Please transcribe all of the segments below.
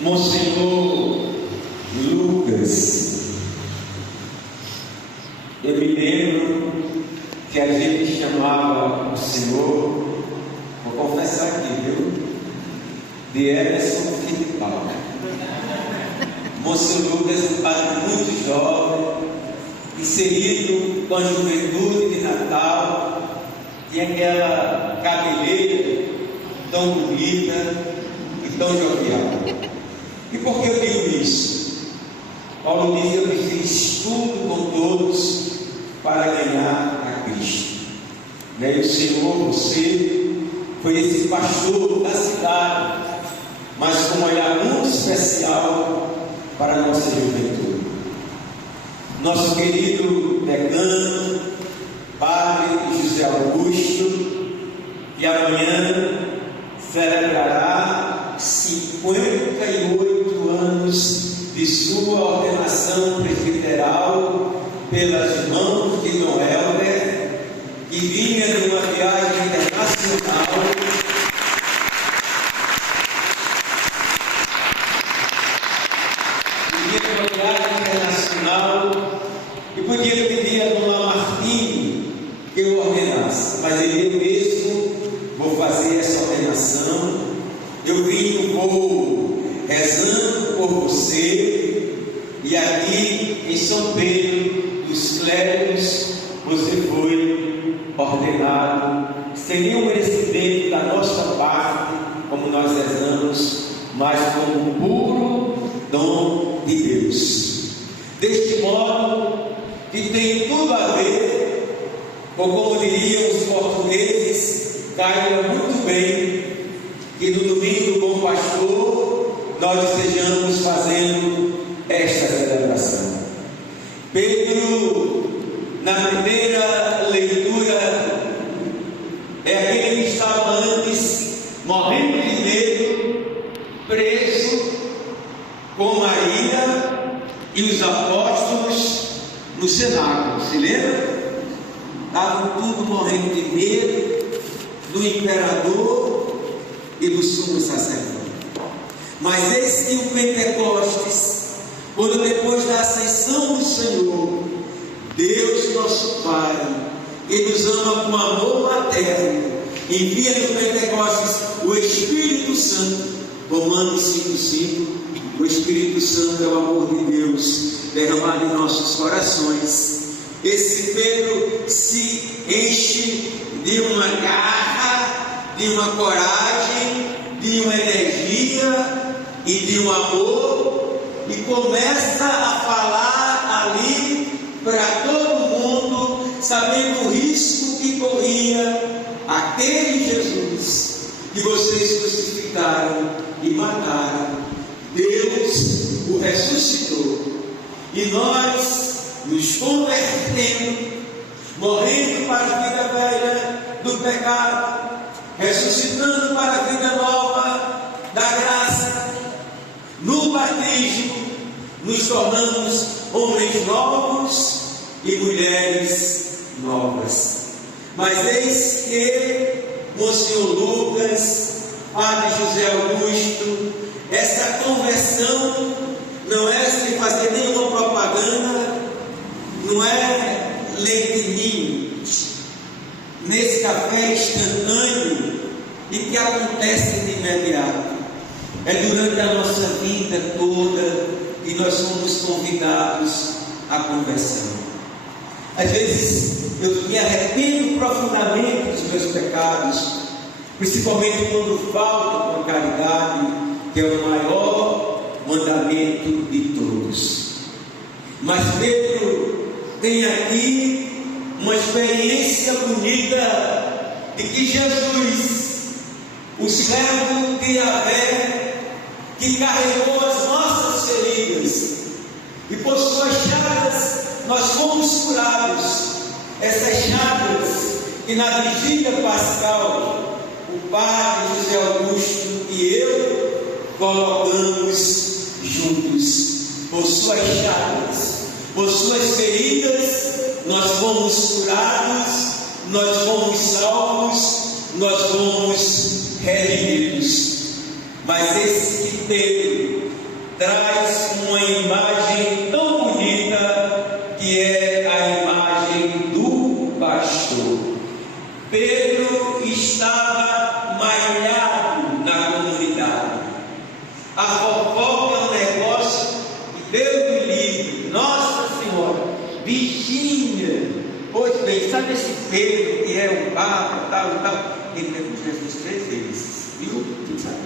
Monsenhor Lucas, eu me lembro que a gente chamava o Senhor, vou confessar aqui, viu? De Emerson Fittipaldi. Monsenhor Lucas, um padre muito jovem, inserido com a juventude de Natal, tinha aquela cabeleira tão bonita e tão jovial. E por que eu digo isso? Paulo diz: eu me fiz tudo com todos para ganhar a Cristo. E o Senhor, você foi esse pastor da cidade, mas com um olhar muito especial para a nossa juventude. Nosso querido decano, Padre José Augusto, que amanhã celebrará 58 anos de sua ordenação presbiteral pelas mãos de Dom Helder, que vinha de uma viagem internacional. E podia pedir a Dona Martim que eu ordenasse, mas eu mesmo vou fazer essa ordenação. Eu vou rezando por você, e aqui em São Pedro dos Clérigos você foi ordenado sem nenhum merecimento da nossa parte, como nós rezamos, mas como um puro dom de Deus. Deste modo, que tem tudo a ver com, como diriam os portugueses, caiba muito bem que no domingo do Bom Pastor nós estejamos fazendo esta celebração. Pedro, na primeira leitura, é aquele que estava antes morrendo de medo, preso com Maria e os apóstolos no cenáculo. Se lembra? Estavam tudo morrendo de medo do imperador e do sumo sacerdote. Mas eis que o Pentecostes, quando depois da ascensão do Senhor, Deus nosso Pai, que nos ama com amor materno, envia no Pentecostes o Espírito Santo. Romanos 5,5. O Espírito Santo é o amor de Deus derramado em nossos corações. Esse Pedro se enche de uma garra, de uma coragem, de uma energia e de um amor, e começa a falar ali para todo mundo, sabendo o risco que corria aquele Jesus que vocês crucificaram e mataram. Deus o ressuscitou, e nós nos convertendo, morrendo para a vida velha do pecado, ressuscitando para a vida nova da graça. No batismo nos tornamos homens novos e mulheres novas. Mas eis que Monsenhor Lucas, Padre José Augusto, essa conversão não é se fazer nenhuma propaganda, não é leitinho, nesse café instantâneo e que acontece de imediato. É durante a nossa vida toda que nós somos convidados à conversão. Às vezes eu me arrependo profundamente dos meus pecados, principalmente quando falto com caridade, que é o maior mandamento de todos. Mas Pedro tem aqui uma experiência bonita de que Jesus, o servo de Yahvé, que carregou as nossas feridas e por suas chagas nós fomos curados. Essas chagas que na vigília pascal o Padre José Augusto e eu colocamos juntos. Por suas chagas, por suas feridas, nós fomos curados, nós fomos salvos, nós fomos redimidos. Mas esse que Pedro traz uma imagem tão bonita, que é a imagem do pastor. Pedro estava malhado na comunidade. A fofoca é um negócio que Deus me livre. Nossa Senhora, bichinha. Pois bem, sabe esse Pedro que é o Papa, tal e tal? Ele levou Jesus 3 vezes, viu? Tu sabe?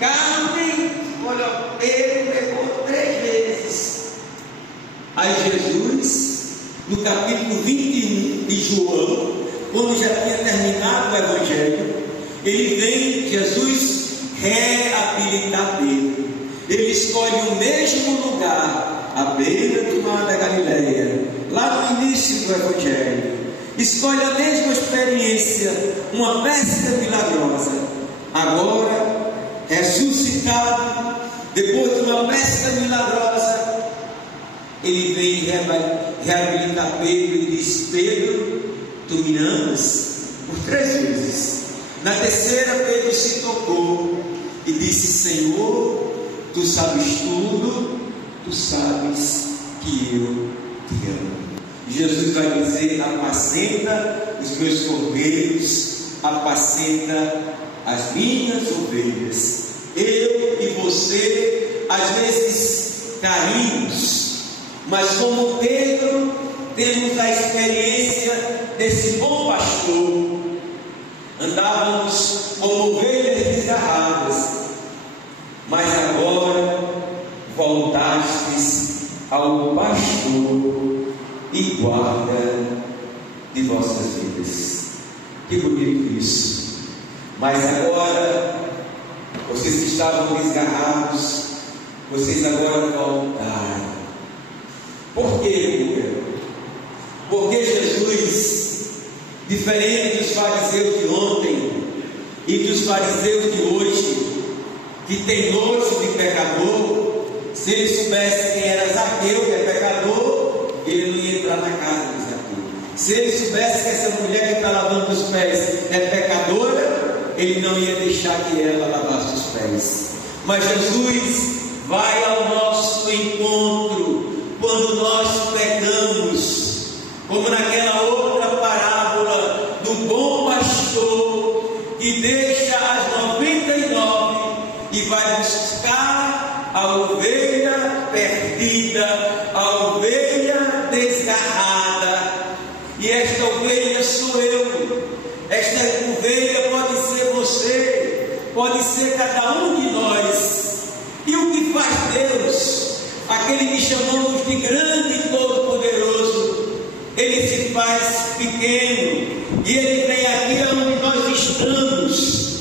Carmen, olha, Pedro levou 3 vezes. Aí Jesus, no capítulo 21 de João, quando já tinha terminado o Evangelho, ele vem, Jesus reabilitar Pedro. Ele escolhe o mesmo lugar, à beira do mar da Galileia, lá no início do Evangelho. Escolhe a mesma experiência, uma pesca milagrosa. Agora, ressuscitado, depois de uma pesca milagrosa, ele vem reabilitar Pedro e diz: Pedro, tu me amas? Por 3 vezes. Na terceira, Pedro se tocou e disse: Senhor, tu sabes tudo, tu sabes que eu te amo. Jesus vai dizer: apacenta os meus cordeiros, apacenta as minhas ovelhas. Eu e você, às vezes, caímos, mas como Pedro, temos a experiência desse bom pastor. Andávamos como ovelhas desgarradas, mas agora voltastes ao pastor e guarda de vossas vidas. Que bonito isso. Mas agora, vocês que estavam desgarrados, vocês agora voltaram. Por quê, meu? Porque Jesus, diferente dos fariseus de ontem e dos fariseus de hoje, que tem nojo de pecador, se ele soubesse quem era Zaqueu, que é pecador, ele não ia entrar na casa de Zaqueu. Se ele soubesse que essa mulher que está lavando os pés é pecadora, ele não ia deixar que ela lavasse os pés. Mas Jesus vai ao nosso encontro quando nós pecamos, como naquela outra parábola do bom pastor que deixa as 99 e vai buscar a ovelha perdida, a ovelha desgarrada. E esta ovelha sou eu. Esta ovelha pode ser você, pode ser cada um de nós. E o que faz Deus? Aquele que chamamos de grande e todo-poderoso, ele se faz pequeno e ele vem aqui onde nós estamos,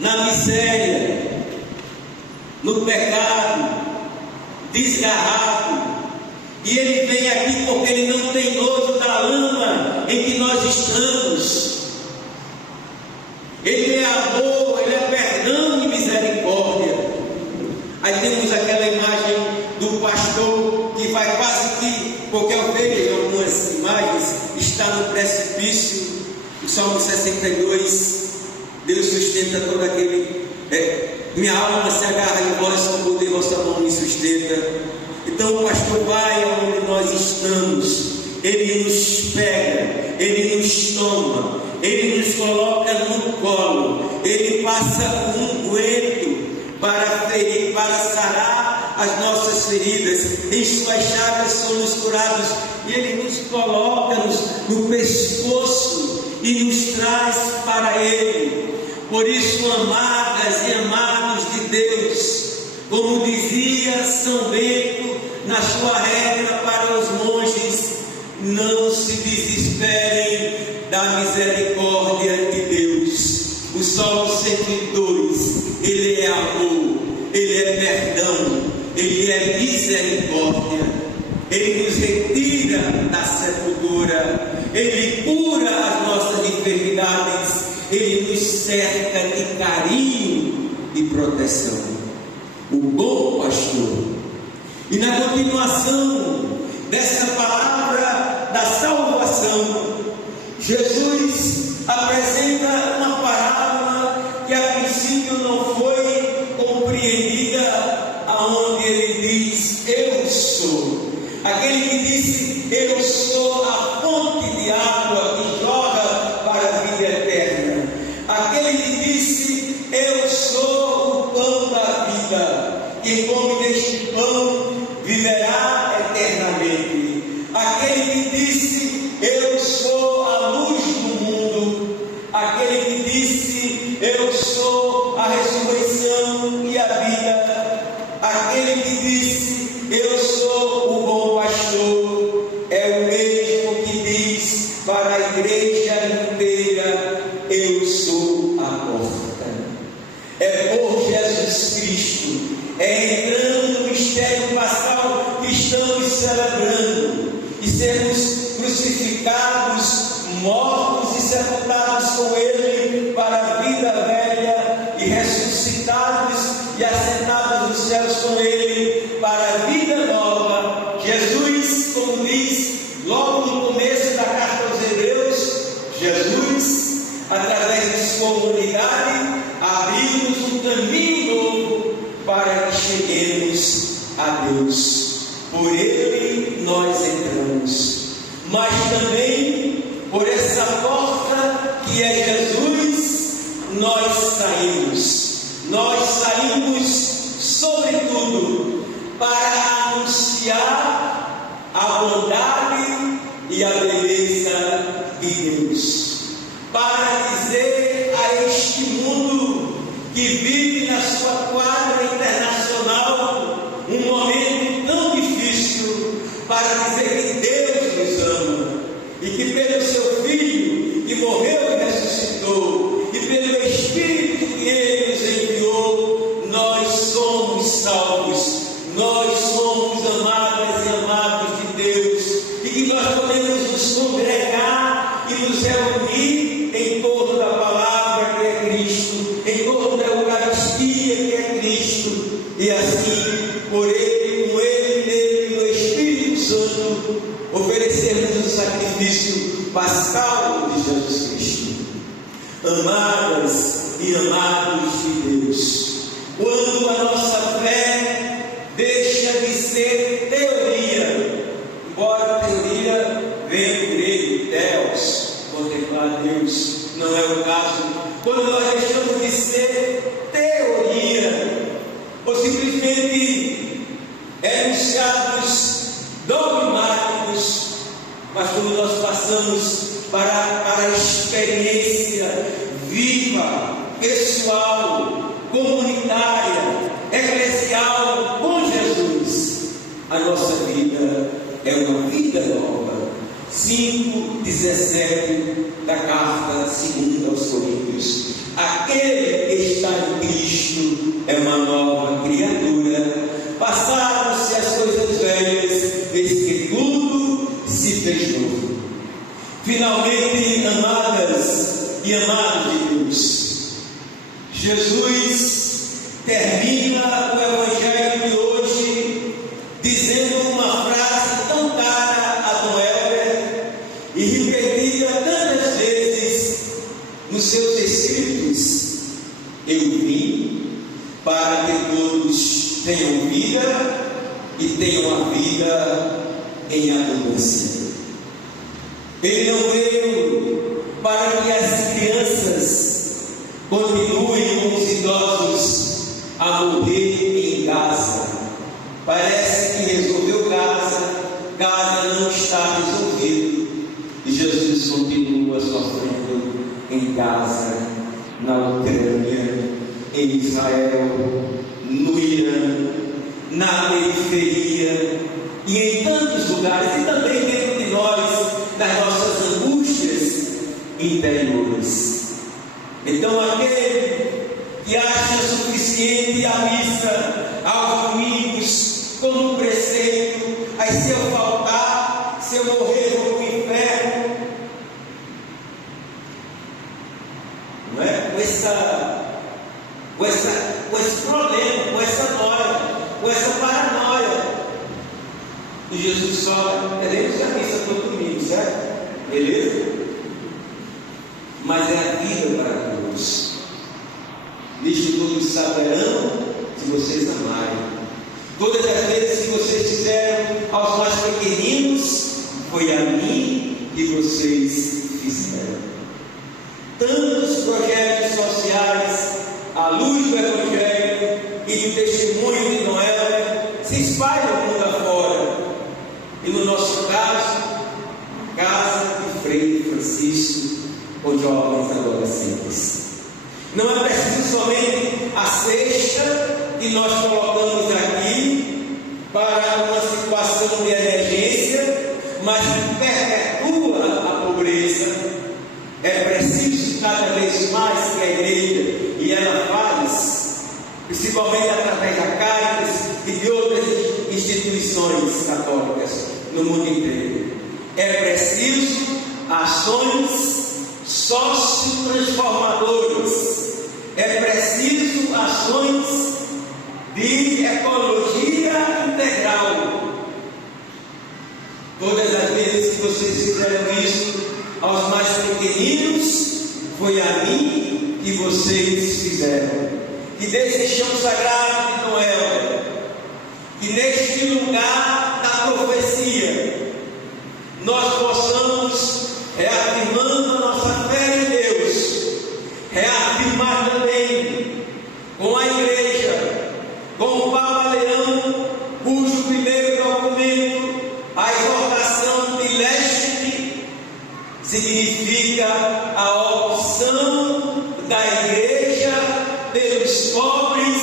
na miséria, no pecado, desgarrado, e ele vem aqui porque ele não tem nojo da lama em que nós estamos. Ele é amor, ele é perdão e misericórdia. Aí temos aquela imagem do pastor que vai quase que, porque a ovelha em algumas imagens está no precipício. O Salmo 62, Deus sustenta todo aquele, minha alma se agarra em vós, com poder vossa mão me sustenta. Então o pastor vai aonde nós estamos, ele nos pega, ele nos toma, ele nos coloca no colo, ele passa um unguento para ferir, para sarar as nossas feridas. Em suas chagas somos curados, e ele nos coloca no pescoço e nos traz para ele. Por isso, amadas e amados de Deus, como dizia São Bento na sua regra para os monges, não se desesperem da misericórdia de Deus. O Salmo 102, ele é amor, ele é perdão, ele é misericórdia, ele nos retira da sepultura, ele cura as nossas enfermidades, ele nos cerca de carinho e proteção. O bom pastor. E na continuação dessa palavra da salvação, Jesus apresenta uma parábola que a princípio não foi compreendida, aonde aquele que disse: eu sou a fonte de água que jorra para a vida eterna, aquele que disse: eu sou o pão da vida, quem come deste pão viverá eternamente, aquele que disse: eu sou a luz do mundo, aquele que disse: eu sou a ressurreição e a vida, aquele que disse: eu sou o bom pastor, é o mesmo que diz para a igreja inteira: eu sou a porta. É por Jesus Cristo, é entrando no mistério pascal que estamos celebrando, e sermos crucificados, mortos e sepultados com Ele para a vida velha, e ressuscitados e assentados nos céus com Ele para a vida nova. Jesus, como diz logo no começo da carta aos Hebreus, Jesus, através de sua humanidade, abriu-nos um caminho novo para que cheguemos a Deus. Por Ele nós entramos, mas também por essa porta que é Jesus, nós saímos sobretudo para anunciar a bondade e a beleza de Deus, para dizer a este mundo que vive na sua quadra internacional um momento tão difícil, para dizer que Deus nos ama e que pelo seu Filho que morreu e ressuscitou, e pelo Espírito que Ele nos enviou, nós somos salvos, nós somos amadas e amados de Deus, e que nós podemos nos congregar e nos reunir em torno da palavra que é Cristo, em torno da Eucaristia que é Cristo, e assim, por Ele, com Ele, nele e no Espírito Santo, oferecermos o sacrifício pascal de Jesus Cristo. Amadas e amados de Deus, quando a nossa fé deixa de ser teoria, embora a teoria venha do grego, Deus, contemplar Deus, não é o caso. Quando nós deixamos de ser teoria, ou simplesmente enunciados dogmáticos, mas quando nós passamos para a experiência viva, pessoal, comunitária, eclesial com Jesus, a nossa vida é uma vida nova. 5,17 da carta 2 aos Coríntios: aquele que está em Cristo é uma nova criatura, passaram-se as coisas velhas, eis que tudo se fez novo. Finalmente, amadas e amados de Deus, Jesus termina o Evangelho de hoje dizendo uma frase tão cara a Dom Helder e repetida tantas vezes nos seus escritos: eu vim para que todos tenham vida e tenham a vida em abundância. Ele não veio para que as crianças continuem com os idosos a morrer em casa. Parece que resolveu casa não está resolvido, e Jesus continua sofrendo em Gaza, na Ucrânia, em Israel, no Irã, na periferia e em tantos lugares, e também dentro de nós, nas nossas angústias interiores. Então, aquele que acha suficiente a missa aos domingos como preceito, aí se eu faltar, se eu morrer, vou para o inferno, não é? Com esse problema, com essa noia, com essa paranoia. E Jesus fala: queremos a missa todo domingo, certo? Beleza? Mas é a vida para todos. Nisto todos saberão, se vocês amarem. Todas as vezes que vocês fizeram aos mais pequeninos, foi a mim que vocês fizeram. Tantos projetos sociais à luz do Evangelho e do testemunho de Noé se espalham mundo afora. E no nosso caso, casa de Frei Francisco, ou jovens adolescentes. Não é preciso somente a cesta que nós colocamos aqui para uma situação de emergência, mas que perpetua a pobreza. É preciso cada vez mais que a igreja, e ela faz, principalmente através da Caritas e de outras instituições católicas no mundo inteiro, é preciso ações sociotransformadoras, é preciso ações de ecologia integral. Todas as vezes que vocês fizeram isso aos mais pequeninos, foi a mim que vocês fizeram. Que desse chão sagrado de Noé, que neste lugar da profecia, nós possamos, reafirmando a nossa fé em Deus, reafirmar também com a igreja, com o Papa Leão, cujo primeiro documento, a exortação de Leste, significa a opção da igreja pelos pobres